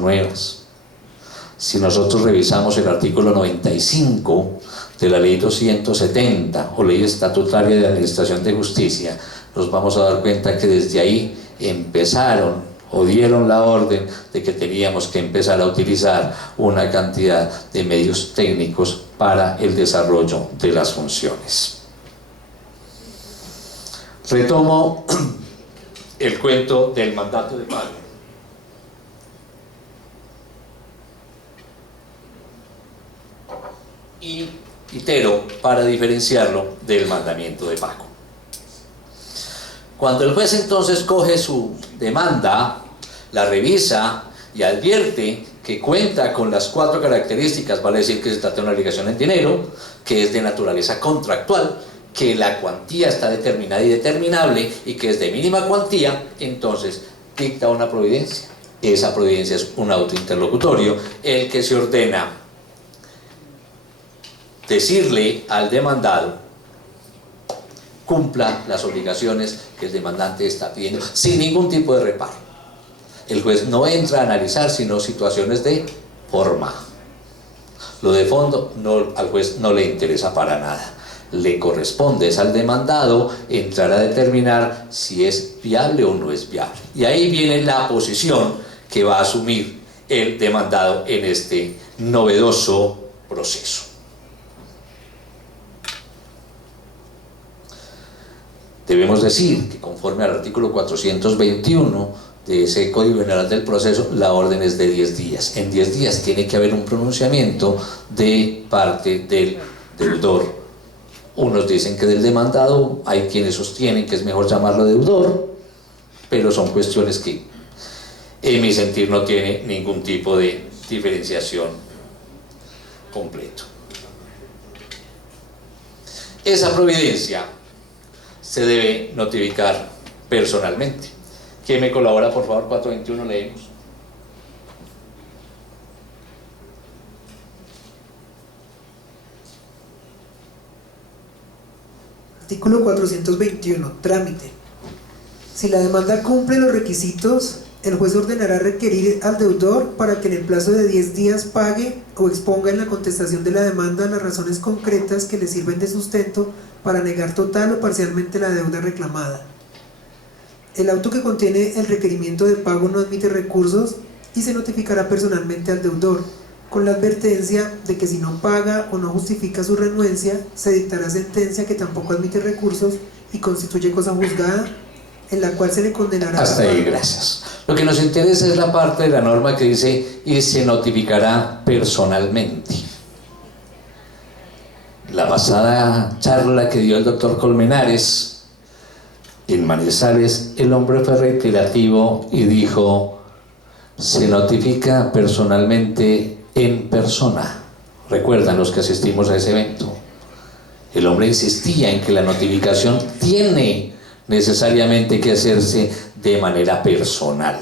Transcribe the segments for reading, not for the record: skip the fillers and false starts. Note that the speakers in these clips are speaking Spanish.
son nuevas. Si nosotros revisamos el artículo 95 de la Ley 270 o Ley Estatutaria de Administración de Justicia, nos vamos a dar cuenta que desde ahí empezaron o dieron la orden de que teníamos que empezar a utilizar una cantidad de medios técnicos para el desarrollo de las funciones. Retomo el cuento del mandato de pago. Y itero para diferenciarlo del mandamiento de pago. Cuando el juez entonces coge su demanda, la revisa y advierte que cuenta con las 4 características, vale decir que se trata de una obligación en dinero, que es de naturaleza contractual, que la cuantía está determinada y determinable y que es de mínima cuantía, entonces dicta una providencia. Esa providencia es un auto interlocutorio, el que se ordena decirle al demandado cumpla las obligaciones que el demandante está pidiendo sin ningún tipo de reparo. El juez no entra a analizar sino situaciones de forma. Lo de fondo al juez no le interesa para nada. Le corresponde es al demandado entrar a determinar si es viable o no es viable. Y ahí viene la posición que va a asumir el demandado en este novedoso proceso. Debemos decir que conforme al artículo 421 de ese Código General del Proceso, la orden es de 10 días. En 10 días tiene que haber un pronunciamiento de parte del deudor. Unos dicen que del demandado, hay quienes sostienen que es mejor llamarlo deudor, pero son cuestiones que en mi sentir no tiene ningún tipo de diferenciación completo. Esa providencia se debe notificar personalmente. ¿Quién me colabora, por favor? 421, leemos. Artículo 421. Trámite. Si la demanda cumple los requisitos, el juez ordenará requerir al deudor para que en el plazo de 10 días pague o exponga en la contestación de la demanda las razones concretas que le sirven de sustento para negar total o parcialmente la deuda reclamada. El auto que contiene el requerimiento de pago no admite recursos y se notificará personalmente al deudor, con la advertencia de que si no paga o no justifica su renuencia, se dictará sentencia que tampoco admite recursos y constituye cosa juzgada, en la cual se le condenará. Hasta ahí, gracias. Lo que nos interesa es la parte de la norma que dice y se notificará personalmente. La pasada charla que dio el doctor Colmenares en Manizales, el hombre fue reiterativo y dijo: se notifica personalmente en persona. ¿Recuerdan los que asistimos a ese evento? El hombre insistía en que la notificación tiene necesariamente que hacerse de manera personal.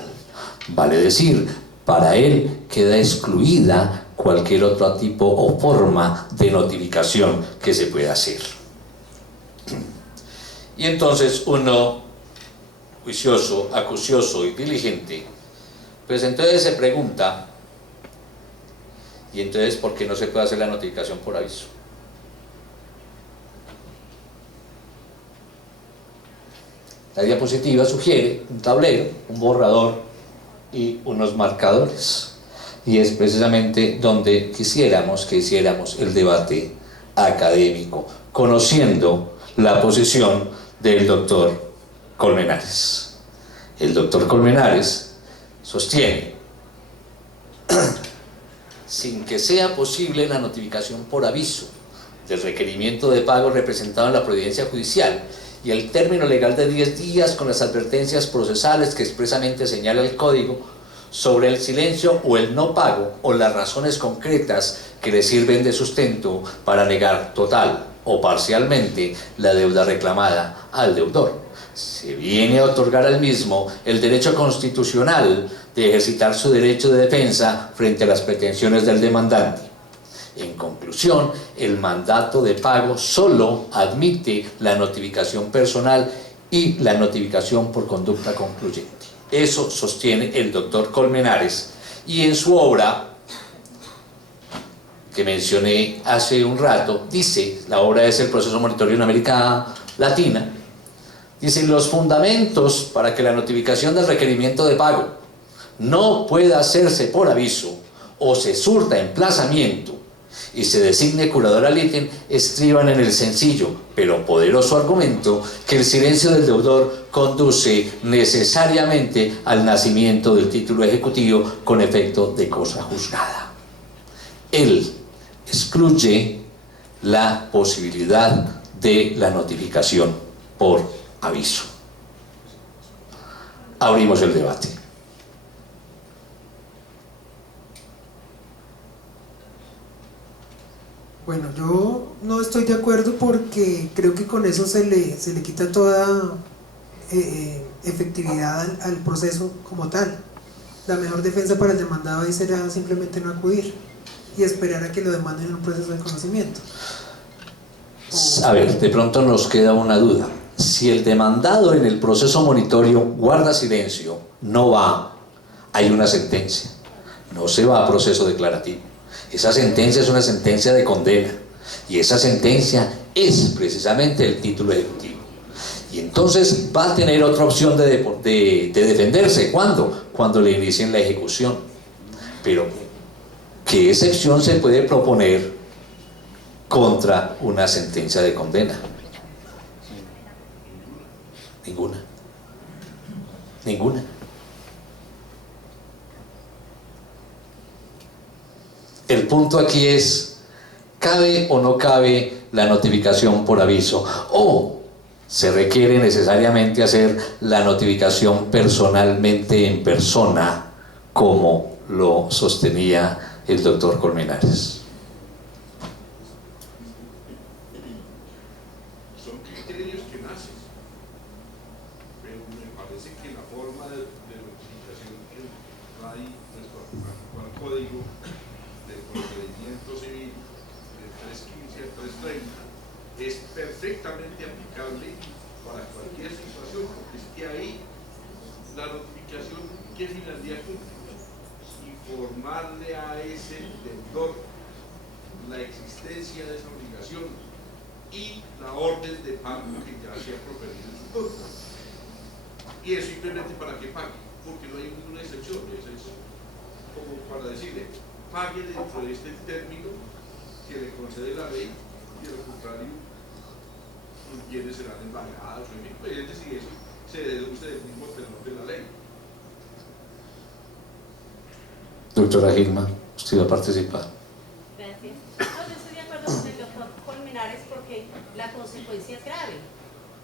Vale decir, para él queda excluida cualquier otro tipo o forma de notificación que se pueda hacer. Y entonces uno, juicioso, acucioso y diligente, pues entonces se pregunta: ¿y entonces por qué no se puede hacer la notificación por aviso? La diapositiva sugiere un tablero, un borrador y unos marcadores. Y es precisamente donde quisiéramos que hiciéramos el debate académico, conociendo la posición del doctor Colmenares. El doctor Colmenares sostiene, sin que sea posible la notificación por aviso del requerimiento de pago representado en la providencia judicial y el término legal de 10 días con las advertencias procesales que expresamente señala el Código sobre el silencio o el no pago o las razones concretas que le sirven de sustento para negar total o parcialmente la deuda reclamada al deudor. Se viene a otorgar al mismo el derecho constitucional de ejercitar su derecho de defensa frente a las pretensiones del demandante. En conclusión, el mandato de pago solo admite la notificación personal y la notificación por conducta concluyente. Eso sostiene el doctor Colmenares, Y en su obra, que mencioné hace un rato, dice, la obra es El proceso monitorio en América Latina, dice, los fundamentos para que la notificación del requerimiento de pago no pueda hacerse por aviso o se surta emplazamiento y se designe curador al ítem estriban en el sencillo pero poderoso argumento que el silencio del deudor conduce necesariamente al nacimiento del título ejecutivo con efecto de cosa juzgada. Él excluye la posibilidad de la notificación por aviso. Abrimos el debate. Bueno, yo no estoy de acuerdo porque creo que con eso se le quita toda efectividad al proceso como tal. La mejor defensa para el demandado ahí será simplemente no acudir y esperar a que lo demanden en un proceso de conocimiento. A ver, de pronto nos queda una duda. Si el demandado en el proceso monitorio guarda silencio, no va, hay una sentencia, no se va a proceso declarativo. Esa sentencia es una sentencia de condena y esa sentencia es precisamente el título ejecutivo. Y entonces va a tener otra opción de defenderse. ¿Cuándo? Cuando le inicien la ejecución. Pero, ¿qué excepción se puede proponer contra una sentencia de condena? Ninguna. Ninguna. El punto aquí es, ¿cabe o no cabe la notificación por aviso? ¿O se requiere necesariamente hacer la notificación personalmente en persona, como lo sostenía el doctor Colmenares? Son criterios que nacen, pero me parece que la forma de notificación que trae nuestro actual código del procedimiento civil de 315 a 330 es perfectamente aplicable para cualquier situación, porque es que ahí la notificación, ¿qué finalidad cumple? Informarle a ese deudor la existencia de esa obligación y la orden de pago que ya se ha proferido en su contra. Y es simplemente para que pague, porque no hay ninguna excepción. Es como para decirle, pague dentro de este término que le concede la ley, y de lo contrario, los bienes serán embargados. En fin, pues es decir, eso se deduce del mismo tenor de la ley. Doctora Gilma, usted va a participar. Gracias. No, yo estoy de acuerdo con el doctor Colmenares porque la consecuencia es grave.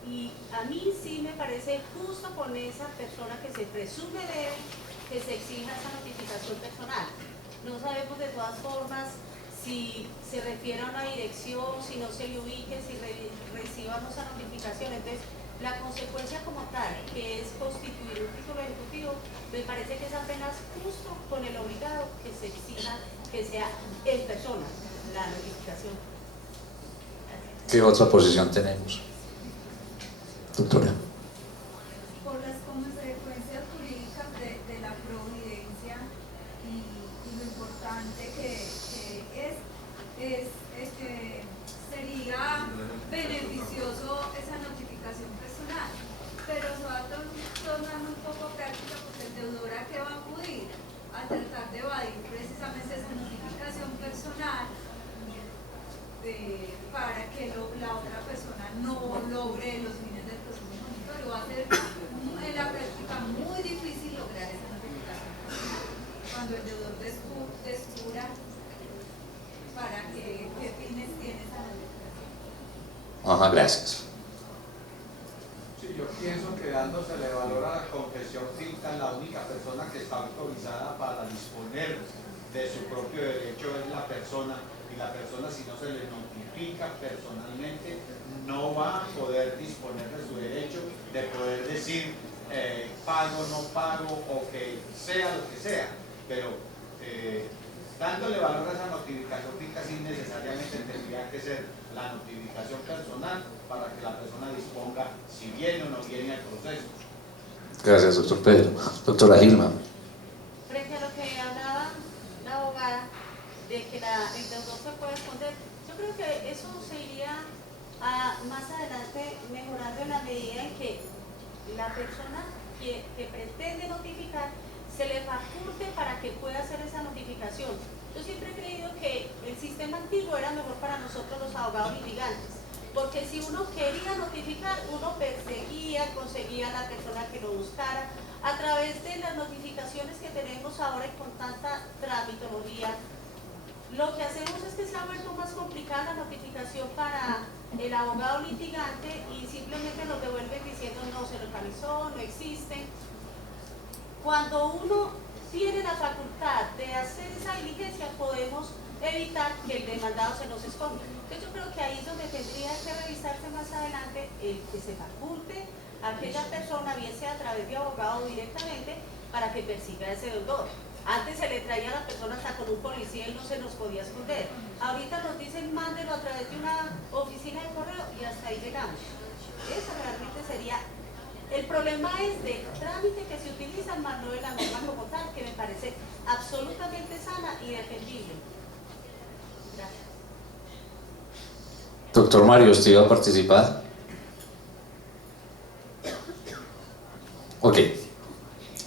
Y a mí sí me parece justo con esa persona que se presume debe que se exija esa notificación personal. No sabemos de todas formas si se refiere a una dirección, si no se le ubique, si recibamos esa notificación. Entonces, la consecuencia como tal, que es constituir un título ejecutivo, me parece que es apenas justo con el obligado que se exija que sea en persona la notificación. Gracias. ¿Qué otra posición tenemos? Doctora. Por las consecuencias jurídicas de la providencia y lo importante que que sería beneficioso esa notificación personal, pero se va a tornar un poco práctica porque el deudor a qué va a acudir a tratar de evadir precisamente esa notificación personal para que la otra persona no logre los fines del proceso monitorio. Va a ser en la práctica muy difícil lograr esa notificación personal cuando el deudor descubra para qué fines tiene esa notificación. Ajá, gracias. Sí, yo pienso que dándosele valor a la confesión finca, la única persona que está autorizada para disponer de su propio derecho es la persona, y la persona, si no se le notifica personalmente, no va a poder disponer de su derecho de poder decir pago, no pago, o que sea lo que sea, pero dándole valor a esa notificación finca, sí necesariamente tendría que ser la notificación personal para que la persona disponga si viene o no viene al proceso. Gracias, doctor Pedro. Doctora Gilma. Frente a lo que hablaba que el deudor se pueda esconder. Yo creo que eso se iría más adelante mejorando en la medida en que la persona que pretende notificar se le faculte para que pueda hacer esa notificación. Yo siempre he creído que el sistema antiguo era mejor para nosotros los abogados litigantes, porque si uno quería notificar, uno perseguía, conseguía a la persona que lo buscara. A través de las notificaciones que tenemos ahora y con tanta tramitología, lo que hacemos es que se ha vuelto más complicada la notificación para el abogado litigante y simplemente nos devuelven diciendo no se localizó, no existe. Cuando uno tiene la facultad de hacer esa diligencia, podemos evitar que el demandado se nos esconda. Entonces yo creo que ahí es donde tendría que revisarse más adelante el que se faculte a aquella persona, bien sea a través de abogado directamente, para que persiga a ese deudor. Antes se le traía a la persona hasta con un policía y no se nos podía esconder. Ahorita nos dicen mándelo a través de una oficina de correo y hasta ahí llegamos. Esa realmente sería... El problema es del trámite que se utiliza, más no de la norma como tal, que me parece absolutamente sana y defendible. Gracias. Doctor Mario, ¿usted iba a participar? Ok.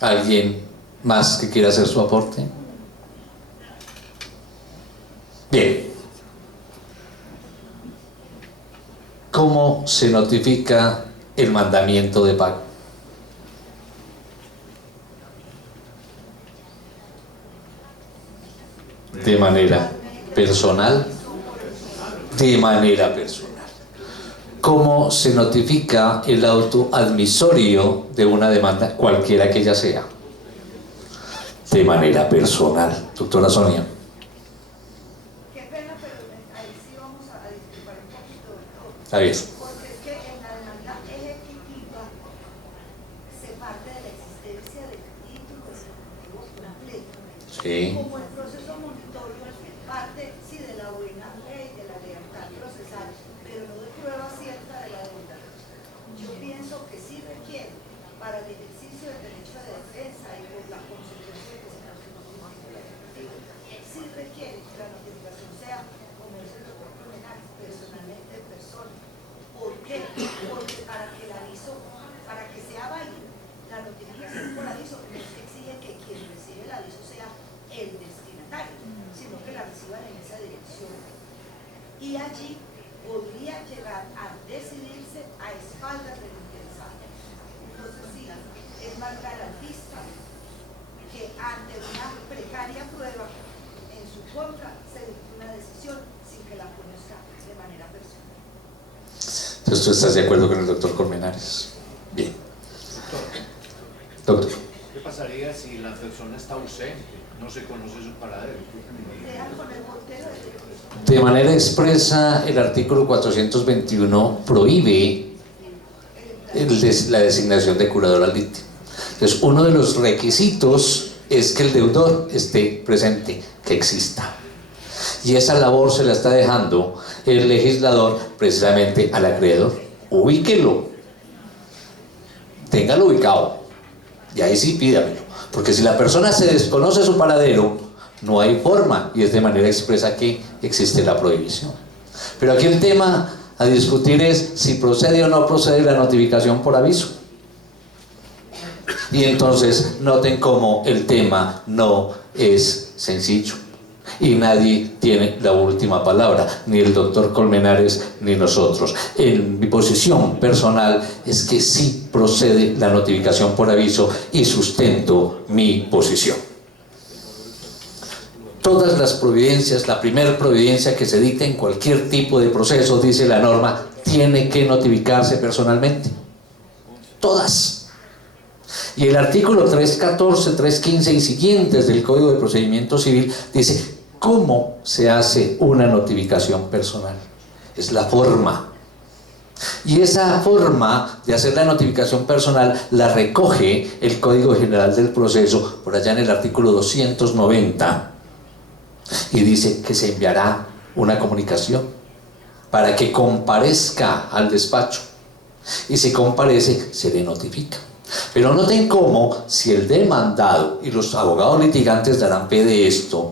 ¿Alguien más que quiera hacer su aporte? Bien. ¿Cómo se notifica el mandamiento de pago? De manera personal. De manera personal. ¿Cómo se notifica el auto admisorio de una demanda, cualquiera que ella sea? De manera personal. Doctora Sonia. Qué pena, pero ahí sí vamos a disculpar un poquito, doctor. A ver. Porque es que en la demanda ejecutiva se parte de la existencia del título ejecutivo completo. Sí. Como el proceso monitorio parte, sí, de la buena ley, de la lealtad procesal, pero no de prueba cierta de la deuda. Yo pienso que sí requiere, para el ejercicio del derecho de defensa y por la consecuencia de que se constituye sí requiere que la notificación sea, como dice el doctor Colmenares, personalmente en persona. ¿Por qué? Porque para que el aviso, para que sea válido, la notificación por aviso no se exige que quien recibe el aviso sea el destinatario, sino que la reciban en esa dirección. Y allí podría llegar a decidirse a espaldas del interesado. Entonces sí, es más garantista que ante una precaria prueba en su contra se dicte una decisión sin que la conozca de manera personal. Entonces, ¿tú estás de acuerdo con el doctor Colmenares? Bien. Doctor. ¿Qué pasaría si la persona está ausente? No se conoce su paradero. Dejan con el portero De manera expresa, el artículo 421 prohíbe la designación de curador al litigio. Entonces, uno de los requisitos es que el deudor esté presente, que exista. Y esa labor se la está dejando el legislador precisamente al acreedor. Ubíquelo, téngalo ubicado, y ahí sí pídamelo. Porque si la persona se desconoce su paradero, no hay forma, y es de manera expresa que existe la prohibición. Pero aquí el tema a discutir es si procede o no procede la notificación por aviso. Y entonces noten cómo el tema no es sencillo. Y nadie tiene la última palabra, ni el doctor Colmenares ni nosotros. En mi posición personal es que sí procede la notificación por aviso y sustento mi posición. Todas las providencias, la primera providencia que se dicta en cualquier tipo de proceso, dice la norma, tiene que notificarse personalmente. Todas. Y el artículo 314, 315 y siguientes del Código de Procedimiento Civil dice cómo se hace una notificación personal. Es la forma. Y esa forma de hacer la notificación personal la recoge el Código General del Proceso por allá en el artículo 290 y dice que se enviará una comunicación para que comparezca al despacho, y si comparece se le notifica. Pero noten cómo, si el demandado y los abogados litigantes darán fe de esto,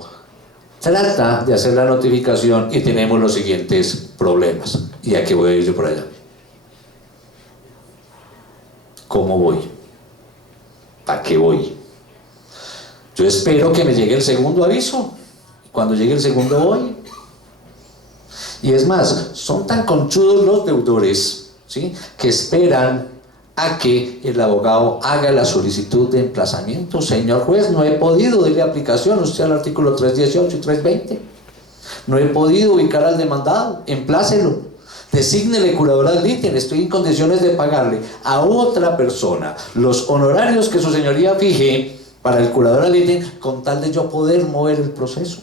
trata de hacer la notificación y tenemos los siguientes problemas. ¿Y a qué voy a ir yo por allá? ¿Cómo voy? ¿Para qué voy? Yo espero que me llegue el segundo aviso. Cuando llegue el segundo voy. Y es más, son tan conchudos los deudores, ¿sí?, que esperan a que el abogado haga la solicitud de emplazamiento. Señor juez, no he podido darle aplicación usted al artículo 318 y 320. No he podido ubicar al demandado. Emplácelo. Desígnele curador ad litem. Estoy en condiciones de pagarle a otra persona los honorarios que su señoría fije para el curador ad litem, con tal de yo poder mover el proceso.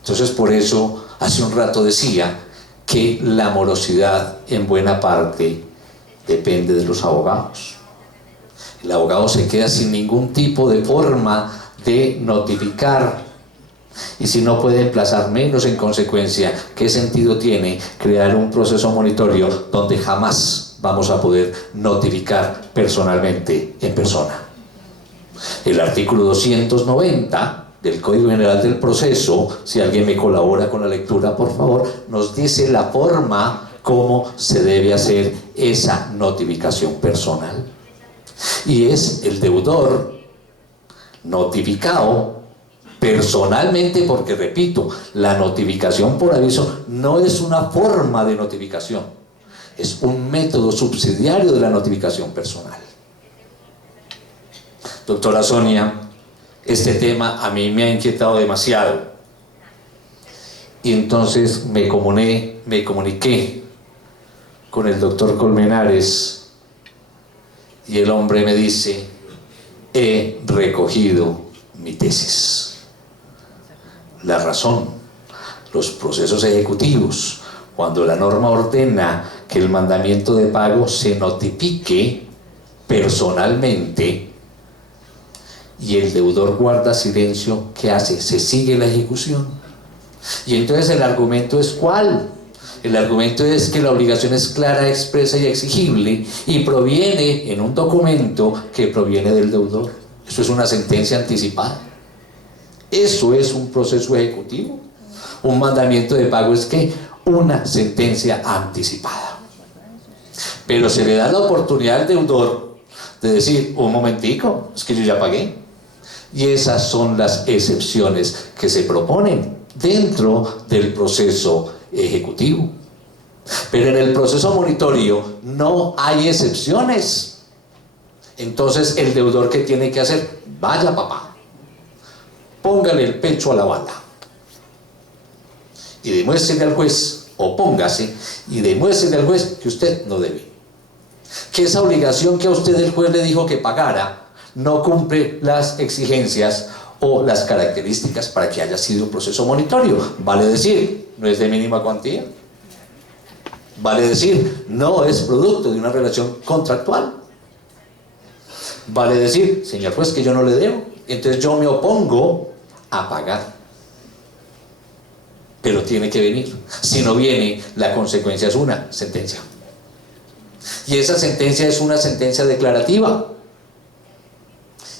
Entonces, por eso hace un rato decía que la morosidad en buena parte depende de los abogados. El abogado se queda sin ningún tipo de forma de notificar, y si no puede emplazar, menos en consecuencia. ¿Qué sentido tiene crear un proceso monitorio donde jamás vamos a poder notificar personalmente en persona? El artículo 290 del Código General del Proceso, si alguien me colabora con la lectura, por favor, nos dice la forma cómo se debe hacer esa notificación personal. Y es el deudor notificado personalmente, porque, repito, la notificación por aviso no es una forma de notificación, es un método subsidiario de la notificación personal. Doctora Sonia, este tema a mí me ha inquietado demasiado, y entonces me comuniqué con el doctor Colmenares, y el hombre me dice: he recogido mi tesis. La razón: los procesos ejecutivos, cuando la norma ordena que el mandamiento de pago se notifique personalmente y el deudor guarda silencio, ¿qué hace? Se sigue la ejecución. Y entonces el argumento es ¿cuál? El argumento es que la obligación es clara, expresa y exigible, y proviene en un documento que proviene del deudor. Eso es una sentencia anticipada. Eso es un proceso ejecutivo. Un mandamiento de pago es ¿qué? Una sentencia anticipada. Pero se le da la oportunidad al deudor de decir: un momentico, es que yo ya pagué. Y esas son las excepciones que se proponen dentro del proceso ejecutivo. Pero en el proceso monitorio no hay excepciones. Entonces el deudor, ¿qué tiene que hacer? Vaya papá, póngale el pecho a la bala y demuéstrele al juez, o póngase y demuéstrele al juez que usted no debe, que esa obligación que a usted el juez le dijo que pagara no cumple las exigencias o las características para que haya sido un proceso monitorio. Vale decir, no es de mínima cuantía. Vale decir, no es producto de una relación contractual. Vale decir, señor juez, que yo no le debo, entonces yo me opongo a pagar. Pero tiene que venir. Si no viene, la consecuencia es una sentencia. Y esa sentencia es una sentencia declarativa.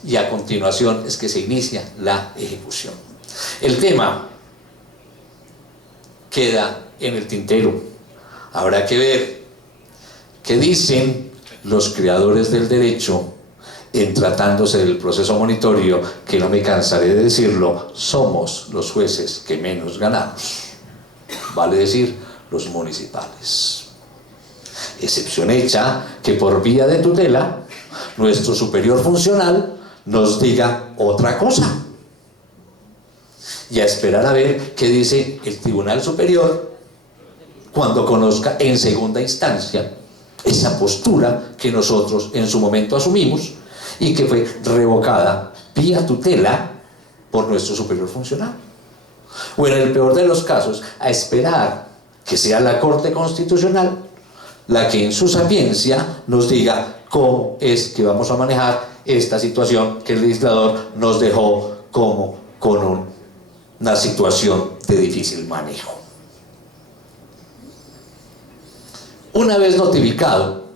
Y a continuación es que se inicia la ejecución. El tema queda en el tintero. Habrá que ver qué dicen los creadores del derecho en tratándose del proceso monitorio, que no me cansaré de decirlo, somos los jueces que menos ganamos. Vale decir, los municipales. Excepción hecha que por vía de tutela nuestro superior funcional nos diga otra cosa, y a esperar a ver qué dice el Tribunal Superior cuando conozca en segunda instancia esa postura que nosotros en su momento asumimos y que fue revocada vía tutela por nuestro superior funcional. O en el peor de los casos, a esperar que sea la Corte Constitucional la que en su sapiencia nos diga cómo es que vamos a manejar esta situación que el legislador nos dejó como con una situación de difícil manejo. Una vez notificado,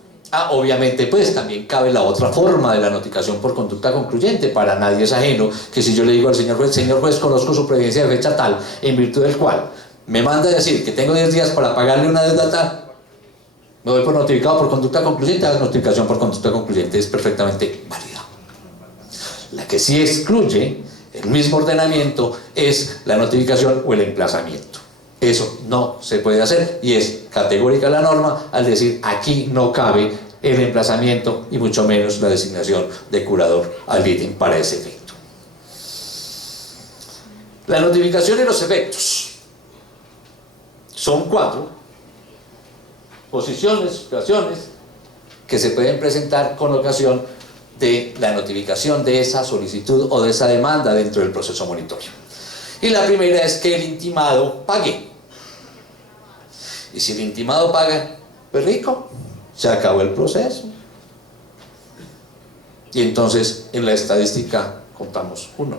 Obviamente, pues también cabe la otra forma de la notificación por conducta concluyente. Para nadie es ajeno que si yo le digo al señor juez, conozco su previdencia de fecha tal, en virtud del cual me manda a decir que tengo 10 días para pagarle una deuda tal, me voy por notificado por conducta concluyente. La notificación por conducta concluyente es perfectamente válida. La que sí excluye el mismo ordenamiento es la notificación o el emplazamiento. Eso no se puede hacer y es categórica la norma al decir aquí no cabe el emplazamiento y mucho menos la designación de curador ad litem para ese efecto. La notificación y los efectos son 4 posiciones, situaciones que se pueden presentar con ocasión de la notificación de esa solicitud o de esa demanda dentro del proceso monitorio. Y la primera es que el intimado pague. Y si el intimado paga, pues rico, se acabó el proceso. Y entonces en la estadística contamos 1.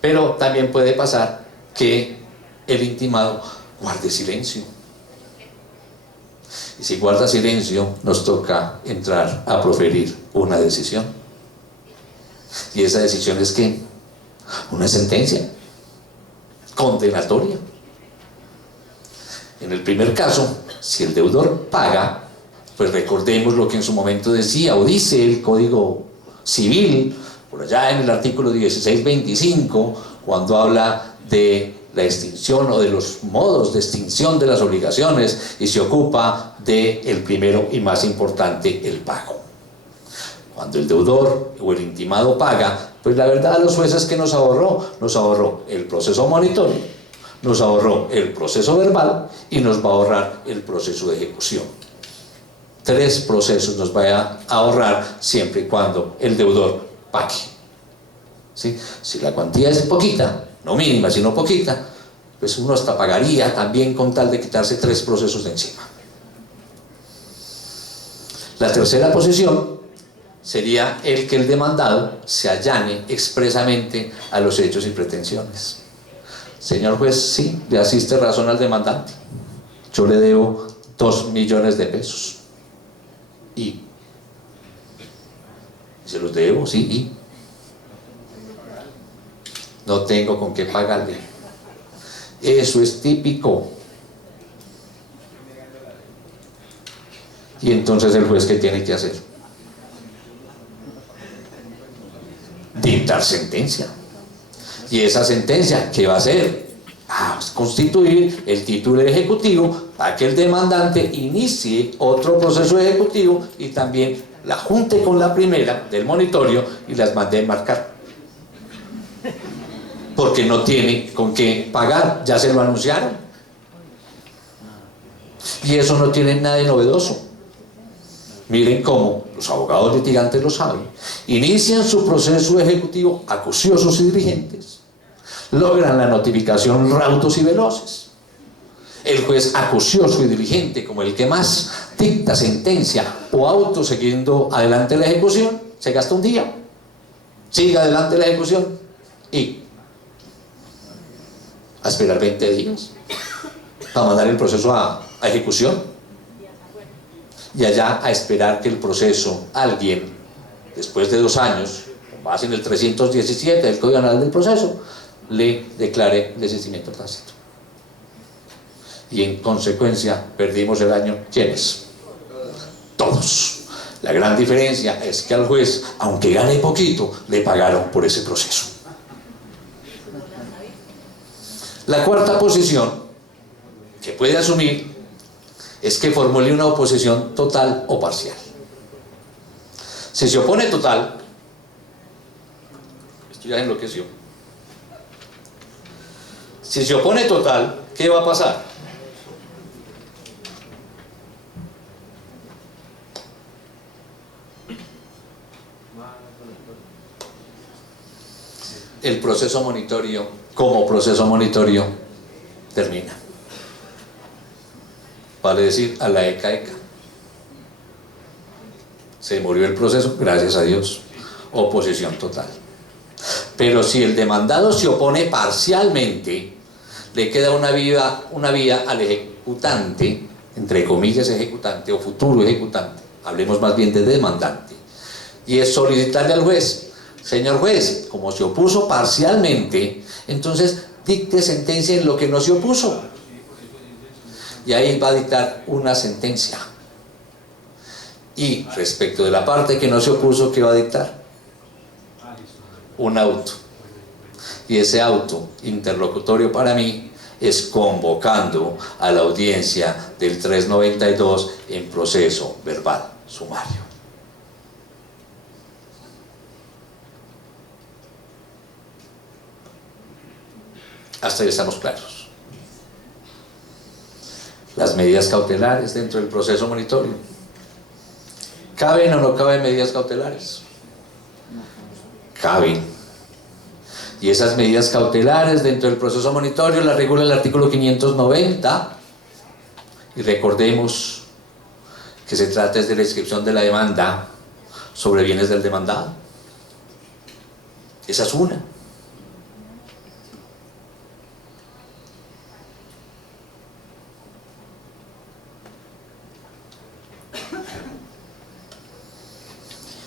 Pero también puede pasar que el intimado guarde silencio. Y si guarda silencio, nos toca entrar a proferir una decisión. Y esa decisión es ¿qué? Una sentencia condenatoria. En el primer caso, si el deudor paga, pues recordemos lo que en su momento decía o dice el Código Civil, por allá en el artículo 1625, cuando habla de la extinción o de los modos de extinción de las obligaciones y se ocupa del primero y más importante, el pago. Cuando el deudor o el intimado paga, pues la verdad a los jueces que nos ahorró el proceso monitorio, nos ahorró el proceso verbal y nos va a ahorrar el proceso de ejecución. 3 procesos nos va a ahorrar siempre y cuando el deudor pague. ¿Sí? Si la cuantía es poquita, no mínima, sino poquita, pues uno hasta pagaría también con tal de quitarse 3 procesos de encima. La tercera posición sería el que el demandado se allane expresamente a los hechos y pretensiones. Señor juez, sí, le asiste razón al demandante. Yo le debo 2 millones de pesos. Y se los debo, sí, y no tengo con qué pagarle. Eso es típico. Y entonces el juez, ¿qué tiene que hacer? Dictar sentencia. Y esa sentencia, ¿qué va a hacer? Constituir el título ejecutivo para que el demandante inicie otro proceso ejecutivo y también la junte con la primera del monitorio y las mande a enmarcar. Porque no tiene con qué pagar, ya se lo anunciaron. Y eso no tiene nada de novedoso. Miren cómo los abogados litigantes lo saben. Inician su proceso ejecutivo acuciosos y diligentes. Logran la notificación raudos y veloces. El juez acucioso y diligente, como el que más dicta sentencia o auto siguiendo adelante la ejecución, se gasta un día. Sigue adelante la ejecución y a esperar 20 días para mandar el proceso a ejecución. Y allá a esperar que el proceso, alguien, después de 2 años, con base en el 317 del Código Penal del Proceso, le declare desistimiento tácito. Y en consecuencia, perdimos el año. ¿Quiénes? Todos. La gran diferencia es que al juez, aunque gane poquito, le pagaron por ese proceso. La cuarta posición que puede asumir es que formule una oposición total o parcial. Si se opone total, esto ya enloqueció. Si se opone total, ¿qué va a pasar? El proceso monitorio, como proceso monitorio, termina. Vale decir, a la ECA. Se murió el proceso, gracias a Dios. Oposición total. Pero si el demandado se opone parcialmente, le queda una vía al ejecutante, entre comillas, ejecutante o futuro ejecutante, hablemos más bien de demandante, y es solicitarle al juez: señor juez, como se opuso parcialmente, entonces dicte sentencia en lo que no se opuso. Y ahí va a dictar una sentencia. Y respecto de la parte que no se opuso, ¿qué va a dictar? Un auto. Y ese auto interlocutorio para mí es convocando a la audiencia del 392 en proceso verbal sumario. Hasta ahí estamos claros. Las medidas cautelares dentro del proceso monitorio. ¿Caben o no caben medidas cautelares? Caben. Y esas medidas cautelares dentro del proceso monitorio las regula el artículo 590. Y recordemos que se trata de la inscripción de la demanda sobre bienes del demandado. Esa es una.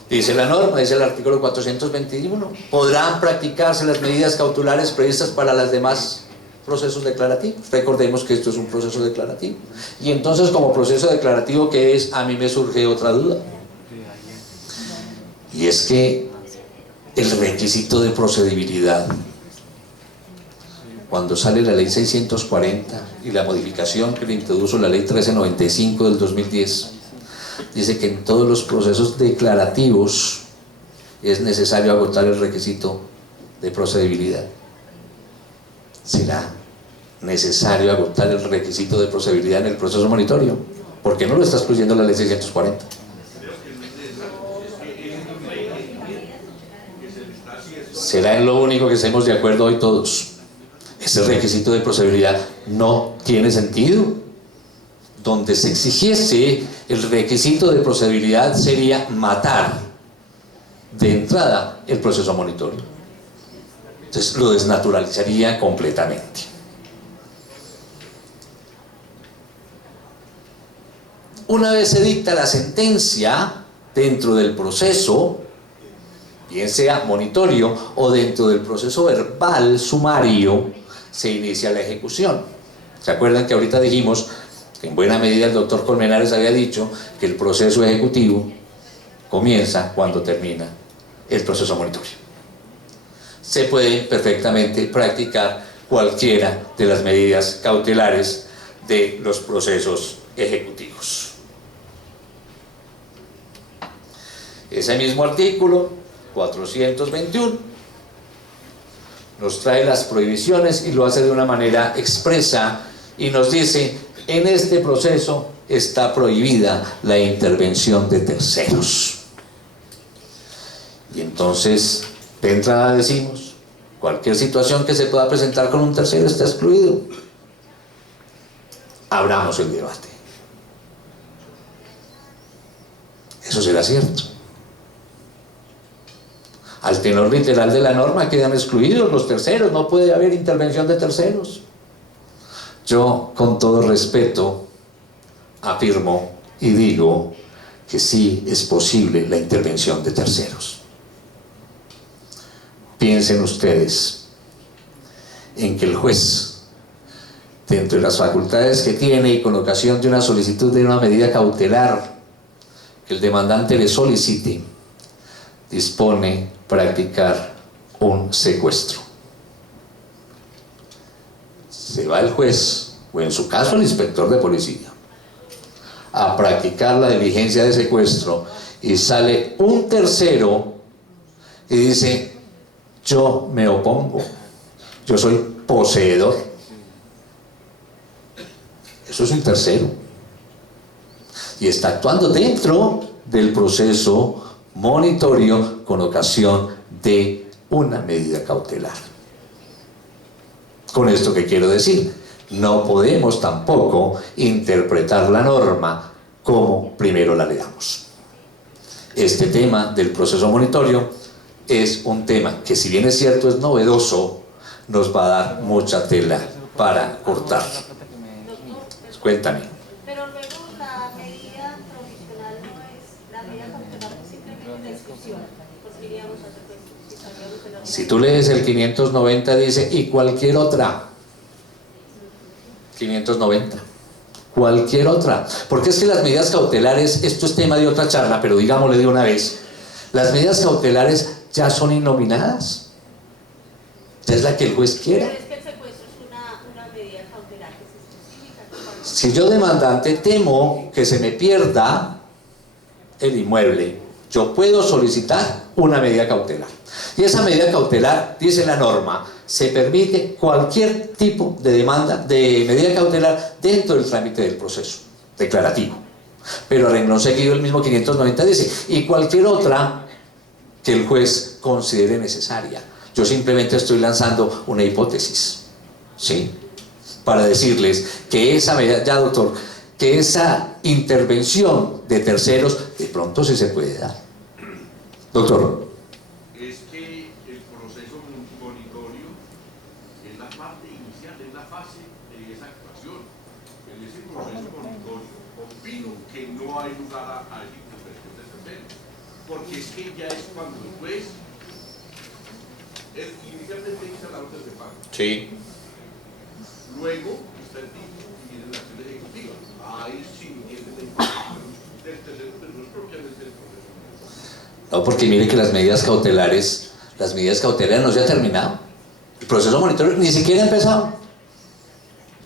Dice la norma, dice el artículo 421, podrán practicarse las medidas cautelares previstas para los demás procesos declarativos. Recordemos que esto es un proceso declarativo. Y entonces, como proceso declarativo, ¿qué es? A mí me surge otra duda. Y es que el requisito de procedibilidad, cuando sale la ley 640 y la modificación que le introdujo la ley 1395 del 2010, dice que en todos los procesos declarativos es necesario agotar el requisito de procedibilidad. ¿Será necesario agotar el requisito de procedibilidad en el proceso monitorio? ¿Por qué no lo está excluyendo la ley 640? ¿Será en lo único que estemos de acuerdo hoy todos? Ese requisito de procedibilidad no tiene sentido. Donde se exigiese el requisito de procedibilidad sería matar de entrada el proceso monitorio. Entonces lo desnaturalizaría completamente. Una vez se dicta la sentencia dentro del proceso, bien sea monitorio o dentro del proceso verbal sumario, se inicia la ejecución. ¿Se acuerdan que ahorita dijimos que en buena medida el doctor Colmenares había dicho que el proceso ejecutivo comienza cuando termina el proceso monitorio? Se puede perfectamente practicar cualquiera de las medidas cautelares de los procesos ejecutivos. Ese mismo artículo 421 nos trae las prohibiciones y lo hace de una manera expresa y nos dice: en este proceso está prohibida la intervención de terceros. Y entonces, de entrada decimos, cualquier situación que se pueda presentar con un tercero está excluido. Abramos el debate. ¿Eso será cierto? Al tenor literal de la norma quedan excluidos los terceros, no puede haber intervención de terceros. Yo, con todo respeto, afirmo y digo que sí es posible la intervención de terceros. Piensen ustedes en que el juez, dentro de las facultades que tiene y con ocasión de una solicitud de una medida cautelar que el demandante le solicite, dispone practicar un secuestro. Se va el juez, o en su caso el inspector de policía, a practicar la diligencia de secuestro y sale un tercero y dice: yo me opongo, yo soy poseedor. Eso es un tercero y está actuando dentro del proceso monitorio con ocasión de una medida cautelar. Con esto que quiero decir, no podemos tampoco interpretar la norma como primero la leamos. Este tema del proceso monitorio es un tema que, si bien es cierto es novedoso, nos va a dar mucha tela para cortar. Cuéntame. Pero luego Si tú lees el 590 dice, y cualquier otra. 590. Cualquier otra. Porque es que las medidas cautelares, esto es tema de otra charla, pero digámosle de una vez, las medidas cautelares ya son innominadas. Ya es la que el juez quiera. Pero es que el secuestro es una medida cautelar que se especifica. Si yo demandante temo que se me pierda el inmueble, yo puedo solicitar una medida cautelar. Y esa medida cautelar, dice la norma, se permite cualquier tipo de demanda, de medida cautelar dentro del trámite del proceso declarativo. Pero a renglón seguido el mismo 590 dice, y cualquier otra que el juez considere necesaria. Yo simplemente estoy lanzando una hipótesis, ¿sí? Para decirles que esa medida, ya doctor, que esa intervención de terceros de pronto sí se puede dar. Doctor. Es que el proceso monitorio es la parte inicial, es la fase de esa actuación. En ese proceso monitorio opino que no hay lugar a intervención de terceros, porque es que ya es cuando el juez inicialmente dice la orden de pago. Sí. Luego está el título y viene la acción ejecutiva. Ahí sí viene la información del tercero, pero no es propiamente el proceso. No, porque mire que las medidas cautelares no se han terminado. El proceso monitorio ni siquiera ha empezado.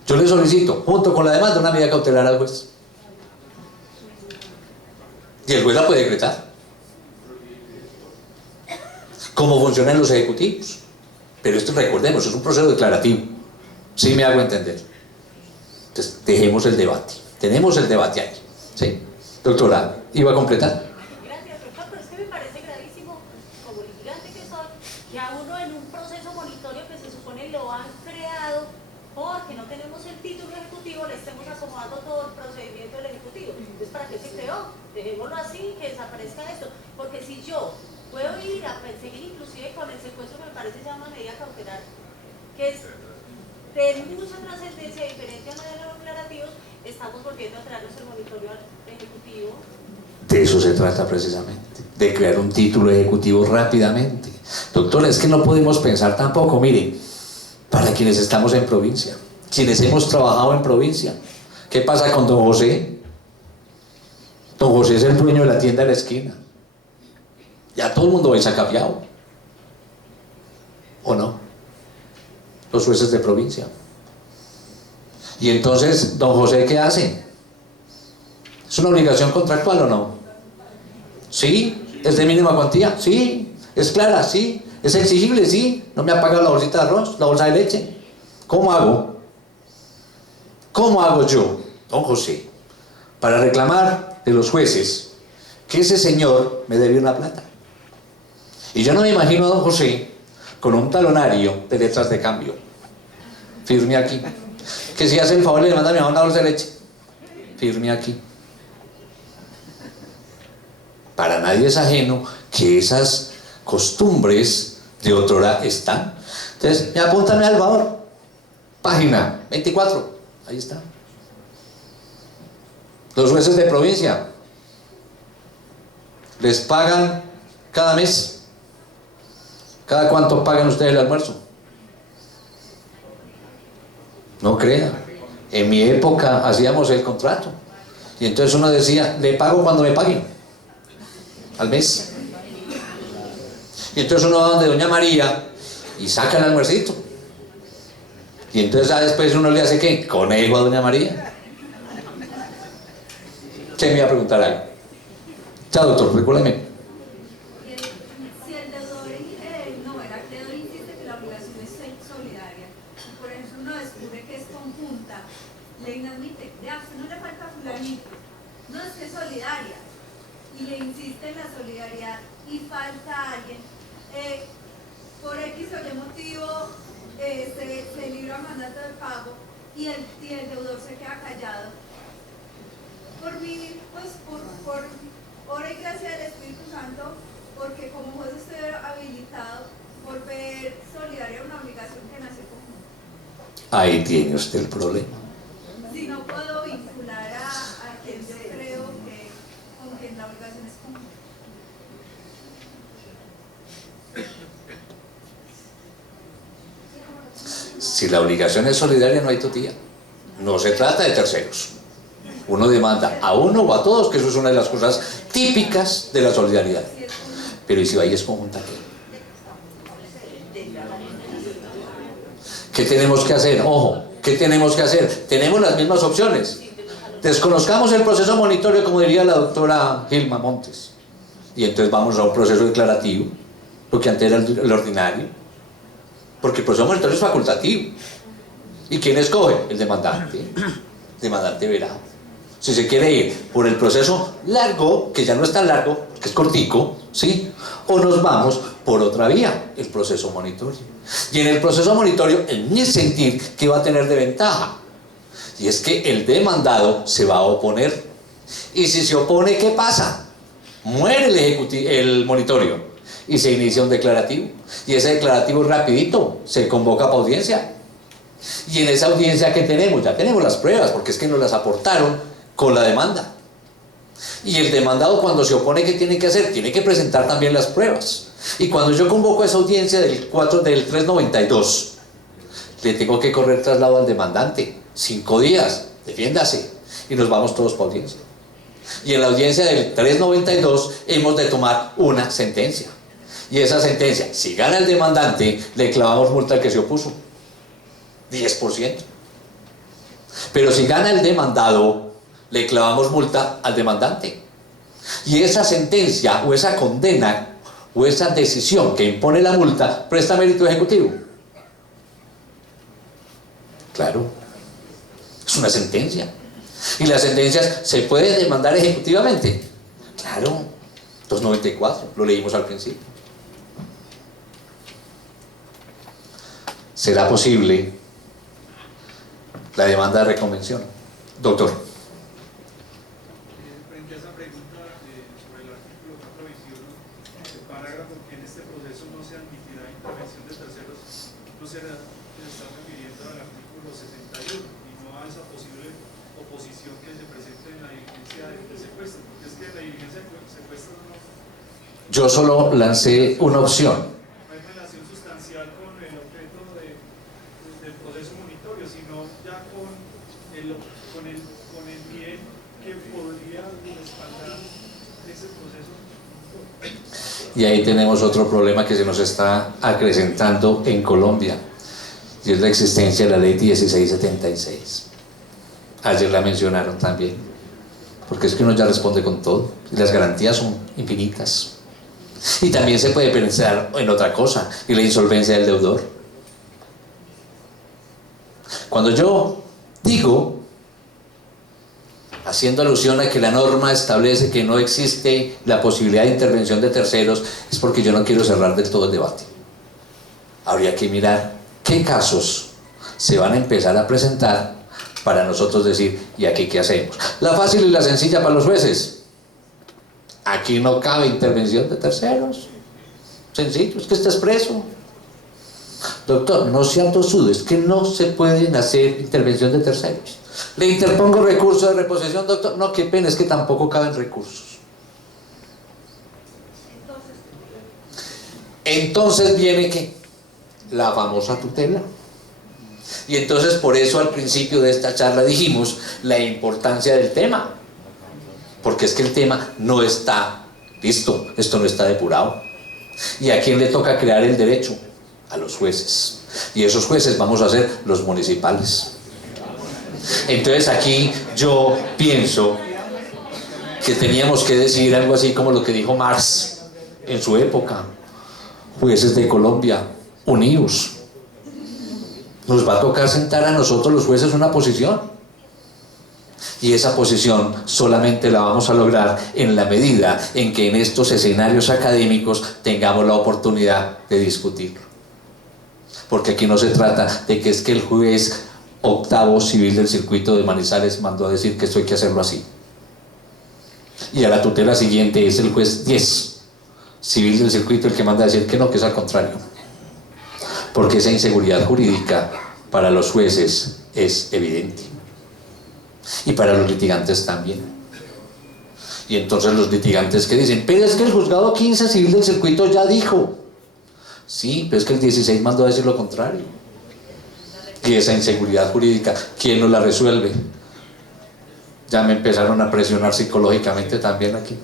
Yo le solicito, junto con la demanda, una medida cautelar al juez. Y el juez la puede decretar. Como funcionan los ejecutivos. Pero esto, recordemos, es un proceso declarativo. Sí me hago entender. Entonces, dejemos el debate. Tenemos el debate ahí. ¿Sí? Doctora, ¿iba a completar? Gracias, doctor, pero es que me parece gravísimo, como litigante que soy, que a uno en un proceso monitorio que se supone lo han creado porque no tenemos el título ejecutivo, le estemos acomodando todo el procedimiento del ejecutivo. Entonces, ¿para qué se creó? Dejémoslo así, que desaparezca esto. Porque si yo puedo ir a perseguir inclusive con el secuestro, me parece ya una medida cautelar, que es de mucha trascendencia diferente a la de los declarativos, estamos volviendo a traernos el monitorio ejecutivo. De eso se trata precisamente, de crear un título ejecutivo rápidamente. Doctora, es que no podemos pensar tampoco, mire, para quienes estamos en provincia, quienes hemos trabajado en provincia, ¿qué pasa con don José? Don José es el dueño de la tienda de la esquina. Ya todo el mundo va capiado. ¿O no? Los jueces de provincia. Y entonces, don José, ¿qué hace? ¿Es una obligación contractual o no? ¿Sí? ¿Es de mínima cuantía? Sí. ¿Es clara? Sí. ¿Es exigible? Sí. ¿No me ha pagado la bolsita de arroz, la bolsa de leche? ¿Cómo hago? ¿Cómo hago yo, don José, para reclamar de los jueces que ese señor me debe una plata? Y yo no me imagino a don José con un talonario de letras de cambio. Firme aquí. Que si hace el favor le manda a mi mamá una bolsa de leche. Firme aquí. Para nadie es ajeno que esas costumbres de otrora están. Entonces, me apúntame al favor. Página 24. Ahí está. Los jueces de provincia les pagan cada mes. ¿Cada cuánto pagan ustedes el almuerzo? No crean. En mi época hacíamos el contrato. Y entonces uno decía, le pago cuando me paguen. Al mes. Y entonces uno va donde doña María y saca el almuercito. Y entonces ya después uno le hace ¿qué? Conejo a doña María. ¿Qué me iba a preguntar algo? Chao, doctor, recuérdame. Si el deudor, no, el acreedor insiste que la obligación es solidaria, y por ejemplo uno descubre que es conjunta, le inadmite, ya, usted no le falta fulanito, no es que es solidaria, y le insiste en la solidaridad y falta alguien, por X o Y motivo se libra mandato de pago y el deudor se queda callado. Por mí, pues por obra y gracia del Espíritu Santo, porque como juez estoy habilitado por ver solidaria una obligación que nació conjunta. Ahí tiene usted el problema. Si no puedo vincular a quien yo creo que con quien la obligación es conjunta. Si la obligación es solidaria, no hay tutía. No se trata de terceros. Uno demanda a uno o a todos, que eso es una de las cosas típicas de la solidaridad. Pero ¿y si ahí es conjunta? ¿Qué tenemos que hacer? Ojo, ¿qué tenemos que hacer? Tenemos las mismas opciones. Desconozcamos el proceso monitorio, como diría la doctora Gilma Montes, y entonces vamos a un proceso declarativo, lo que antes era el ordinario, porque el proceso monitorio es facultativo. ¿Y quién escoge? El demandante. El demandante verá. Si se quiere ir por el proceso largo, que ya no es tan largo, que es cortico, ¿sí? O nos vamos por otra vía, el proceso monitorio. Y en el proceso monitorio, en mi sentir, ¿qué va a tener de ventaja? Y es que el demandado se va a oponer. Y si se opone, ¿qué pasa? Muere el monitorio y se inicia un declarativo. Y ese declarativo rapidito se convoca para audiencia. Y en esa audiencia que tenemos, ya tenemos las pruebas, porque es que nos las aportaron con la demanda. Y el demandado, cuando se opone, ¿qué tiene que hacer? Tiene que presentar también las pruebas. Y cuando yo convoco esa audiencia del 392, le tengo que correr traslado al demandante. 5 días, defiéndase. Y nos vamos todos para audiencia. Y en la audiencia del 392 hemos de tomar una sentencia. Y esa sentencia, si gana el demandante, le clavamos multa al que se opuso. 10%. Pero si gana el demandado, le clavamos multa al demandante. Y esa sentencia o esa condena o esa decisión que impone la multa presta mérito ejecutivo. Claro, es una sentencia. Y las sentencias se pueden demandar ejecutivamente. Claro, 294, lo leímos al principio. ¿Será posible la demanda de reconvención? Doctor. Frente a esa pregunta sobre el artículo 421, el parágrafo que en este proceso no se admitirá intervención de terceros, no se está refiriendo al artículo 71 y no a esa posible oposición que se presenta en la diligencia de secuestro, porque es que la diligencia de secuestro no... Yo solo lancé una opción. No hay relación sustancial con el objeto del proceso monitorio, sino ya con el bien que podría respaldar ese proceso. Y ahí tenemos otro problema que se nos está acrecentando en Colombia, y es la existencia de la ley 1676. Ayer la mencionaron también, porque es que uno ya responde con todo, y las garantías son infinitas. Y también se puede pensar en otra cosa, y la insolvencia del deudor. Cuando yo digo, haciendo alusión a que la norma establece que no existe la posibilidad de intervención de terceros, es porque yo no quiero cerrar del todo el debate. Habría que mirar qué casos se van a empezar a presentar para nosotros decir, ¿y aquí qué hacemos? La fácil y la sencilla para los jueces. Aquí no cabe intervención de terceros. Sencillo, es que está expreso. Doctor, no sea tosudo, es que no se pueden hacer intervención de terceros. Le interpongo recurso de reposición, doctor. No, qué pena, es que tampoco caben recursos. Entonces viene ¿qué? La famosa tutela. Y entonces por eso al principio de esta charla dijimos la importancia del tema. Porque es que el tema no está listo, esto no está depurado. ¿Y a quién le toca crear el derecho? A los jueces. Y esos jueces vamos a ser los municipales. Entonces aquí yo pienso que teníamos que decir algo así como lo que dijo Marx en su época: jueces de Colombia, unidos. Nos va a tocar sentar a nosotros los jueces una posición. Y esa posición solamente la vamos a lograr en la medida en que en estos escenarios académicos tengamos la oportunidad de discutirlo. Porque aquí no se trata de que es que el juez octavo civil del circuito de Manizales mandó a decir que esto hay que hacerlo así. Y a la tutela siguiente es el juez 10 civil del circuito el que manda a decir que no, que es al contrario. Porque esa inseguridad jurídica para los jueces es evidente. Y para los litigantes también. Y entonces los litigantes que dicen, pero es que el juzgado 15 civil del circuito ya dijo. Sí, pero es que el 16 mandó a decir lo contrario. Y esa inseguridad jurídica, ¿quién nos la resuelve? Ya me empezaron a presionar psicológicamente también aquí.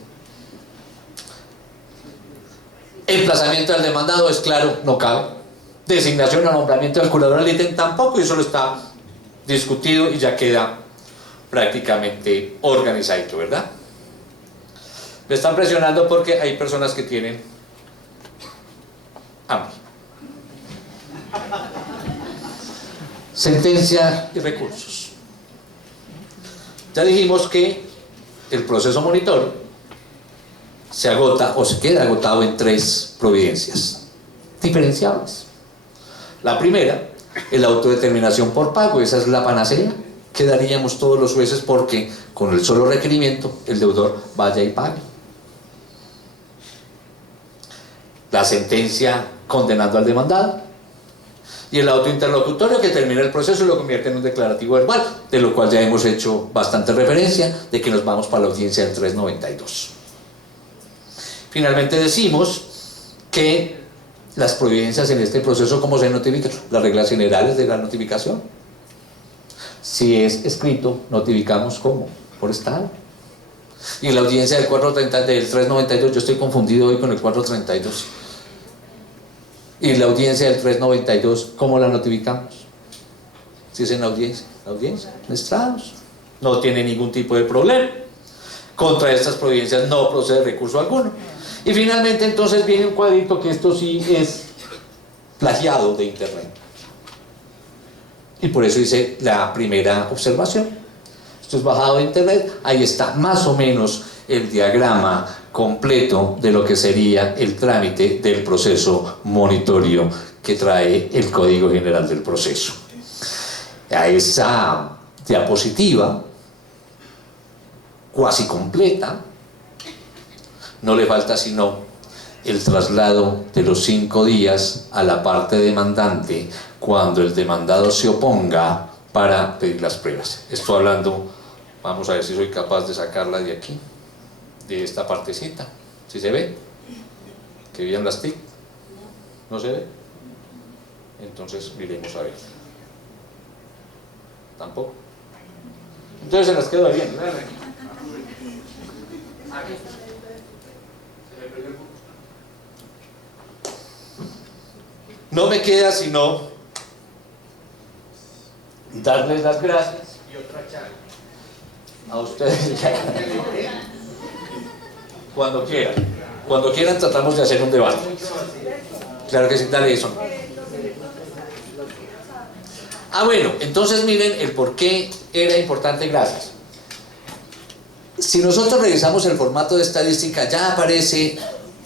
Emplazamiento del demandado es claro, no cabe. Designación o nombramiento del curador del ítem tampoco, y solo está discutido y ya queda prácticamente organizadito, ¿verdad? Me están presionando porque hay personas que tienen hambre. Sentencia y recursos. Ya dijimos que el proceso monitorio se agota o se queda agotado en 3 providencias diferenciables. La primera, la autodeterminación por pago. Esa es la panacea. Quedaríamos todos los jueces porque con el solo requerimiento el deudor vaya y pague. La sentencia condenando al demandado y el autointerlocutorio que termina el proceso y lo convierte en un declarativo verbal, de lo cual ya hemos hecho bastante referencia, de que nos vamos para la audiencia del 392. Finalmente decimos que las providencias en este proceso, ¿cómo se notifican? Las reglas generales de la notificación. Si es escrito, notificamos ¿cómo? Por estado. Y en la audiencia del 392, yo estoy confundido hoy con el 432. Y la audiencia del 392, ¿cómo la notificamos? Si es en la audiencia, en estrados. No tiene ningún tipo de problema. Contra estas providencias no procede recurso alguno. Y finalmente entonces viene un cuadrito que esto sí es plagiado de internet. Y por eso hice la primera observación. Esto es bajado de internet, ahí está más o menos el diagrama completo de lo que sería el trámite del proceso monitorio que trae el Código General del Proceso. A esa diapositiva, cuasi completa, no le falta sino el traslado de los 5 días a la parte demandante cuando el demandado se oponga para pedir las pruebas. Estoy hablando, vamos a ver si soy capaz de sacarla de aquí, de esta partecita. ¿Sí se ve? ¿Que bien las TIC? ¿No se ve? Entonces miremos a ver. ¿Tampoco? Entonces se las quedo bien. Vean aquí. Aquí. No me queda sino darles las gracias y otra charla a ustedes. Cuando quieran tratamos de hacer un debate. Claro que sí, dale eso. Bueno, entonces miren el por qué era importante gracias. Si nosotros revisamos el formato de estadística, ya aparece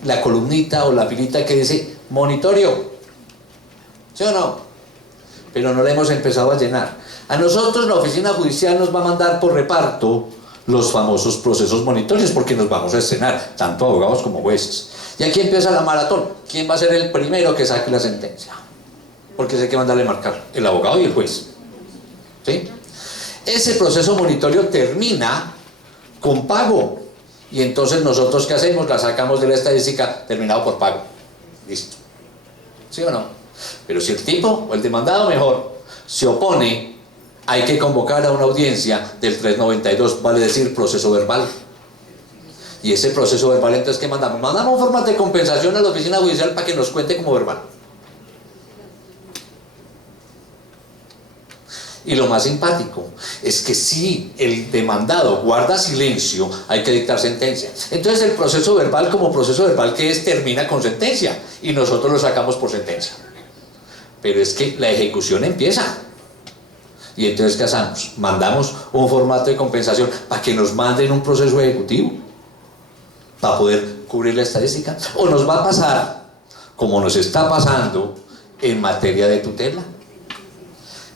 la columnita o la filita que dice monitorio. ¿Sí o no? Pero no la hemos empezado a llenar. A nosotros la oficina judicial nos va a mandar por reparto los famosos procesos monitorios, porque nos vamos a estrenar, tanto abogados como jueces. Y aquí empieza la maratón. ¿Quién va a ser el primero que saque la sentencia? Porque hay que mandarle marcar, el abogado y el juez. ¿Sí? Ese proceso monitorio termina con pago. Y entonces nosotros, ¿qué hacemos? La sacamos de la estadística terminado por pago. Listo. ¿Sí o no? Pero si el tipo o el demandado mejor se opone, hay que convocar a una audiencia del 392, vale decir proceso verbal. Y ese proceso verbal, entonces, ¿qué mandamos? Mandamos un formato de compensación a la oficina judicial para que nos cuente como verbal. Y lo más simpático es que si el demandado guarda silencio, hay que dictar sentencia. Entonces el proceso verbal, como proceso verbal que es, termina con sentencia y nosotros lo sacamos por sentencia. Pero es que la ejecución empieza. Y entonces, ¿qué hacemos? Mandamos un formato de compensación para que nos manden un proceso ejecutivo para poder cubrir la estadística. O nos va a pasar, como nos está pasando en materia de tutela,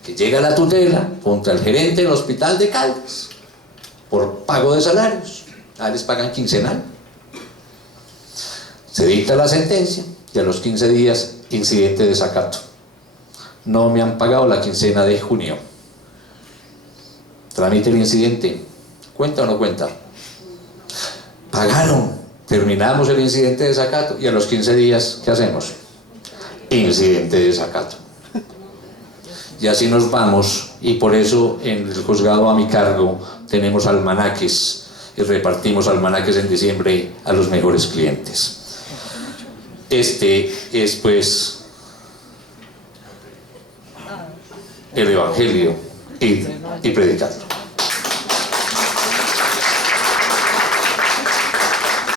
que llega la tutela contra el gerente del hospital de Caldas por pago de salarios. Les pagan quincenal. Se dicta la sentencia y a los 15 días, incidente de desacato. No me han pagado la quincena de junio. Tramite el incidente. ¿Cuenta o no cuenta? Pagaron. Terminamos el incidente de desacato y a los 15 días, ¿qué hacemos? Incidente de desacato. y así nos vamos, y por eso en el juzgado a mi cargo tenemos almanaques y repartimos almanaques en diciembre a los mejores clientes. Este es pues el Evangelio y predicadlo.